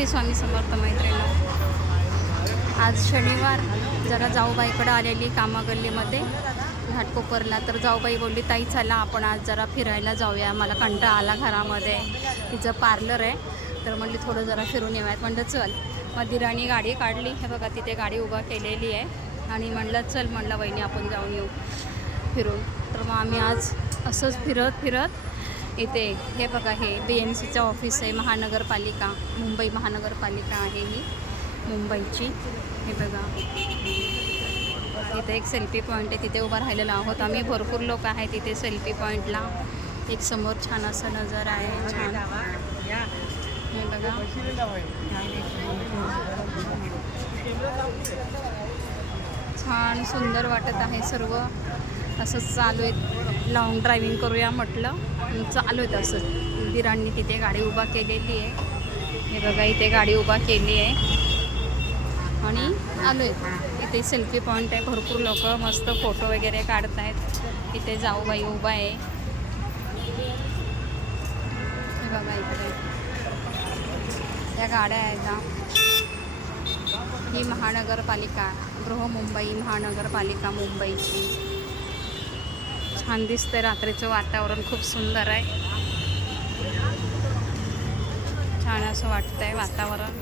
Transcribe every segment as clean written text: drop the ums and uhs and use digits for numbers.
श्री स्वामी समर्थ मैत्रिणी. आज शनिवार जरा जाऊबाईकडे आलेली कामागल्लीमध्ये घाटकोपरला. तर जाऊबाई बोलली ताई चला आपण आज जरा फिरायला जाऊया, मला कंटाळा आला घरामध्ये. तिचं पार्लर आहे तर म्हणली थोडं जरा फिरून येऊयात. म्हणलं चल. मग दिराणी गाडी काढली, हे बघा तिथे गाडी उभा केलेली आहे आणि म्हणलं चल, म्हणलं वहिनी आपण जाऊन येऊ फिरून. तर मग आम्ही आज असंच फिरत इथे हे बघा हे BMCचं ऑफिस आहे, महानगरपालिका, मुंबई महानगरपालिका आहे ही मुंबईची. हे बघा इथे एक सेल्फी पॉईंट आहे, तिथे उभा राहिलेलो आहोत आम्ही. भरपूर लोक आहेत तिथे सेल्फी पॉईंटला. एक समोर छान असा नजारा आहे, छान. हे बघा छान सुंदर वाटत आहे सर्व. असंच चालू आहे, लॉंग ड्रायव्हिंग करूया म्हटलं, चालू आहेत असं. दिरांनी तिथे गाडी उभा केलेली आहे. हे बघा इथे गाडी उभा केली आहे आणि आलो आहे. इथे सेल्फी पॉईंट आहे, भरपूर लोक मस्त फोटो वगैरे काढत आहेत. इथे जाऊबाई उभा आहे. हे बघा इकडे त्या गाड्या आहेत ना, ही महानगरपालिका, बृहमुंबई महानगरपालिका मुंबईची. छान दिसतंय, रात्रीचं वातावरण खूप सुंदर आहे, छान असं वाटतंय वातावरण.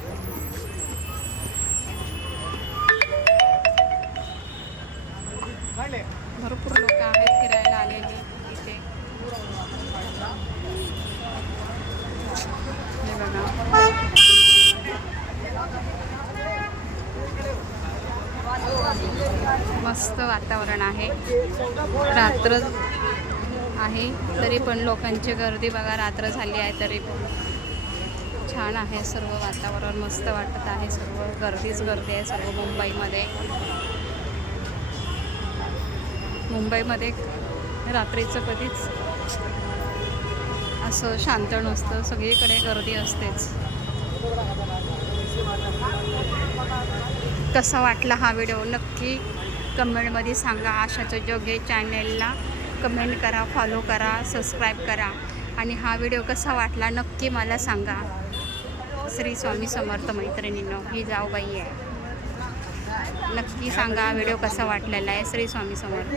भरपूर लोक आहेत फिरायला आलेली इथे. हे बघा मस्त वातावरण आहे, रात्र आहे तरी पण लोकांची गर्दी बघा, रात्र झाली आहे तरी पण छान आहे सर्व वातावरण, मस्त वाटत आहे सर्व. गर्दीच गर्दी आहे सर्व मुंबईमध्ये. मुंबईमध्ये रात्रीचं कधीच असं शांत नसतं, सगळीकडे गर्दी असतेच. कसा वाटला हा व्हिडिओ नक्की कमेंटमध्ये सांगा. आशाचं जग हे चॅनलला कमेंट करा, फॉलो करा, सबस्क्राईब करा आणि हा व्हिडिओ कसा वाटला नक्की मला सांगा. श्री स्वामी समर्थ मैत्रिणींनो, ही जाऊबाई आहे, नक्की सांगा व्हिडिओ कसा वाटलेला आहे. श्री स्वामी समर्थ.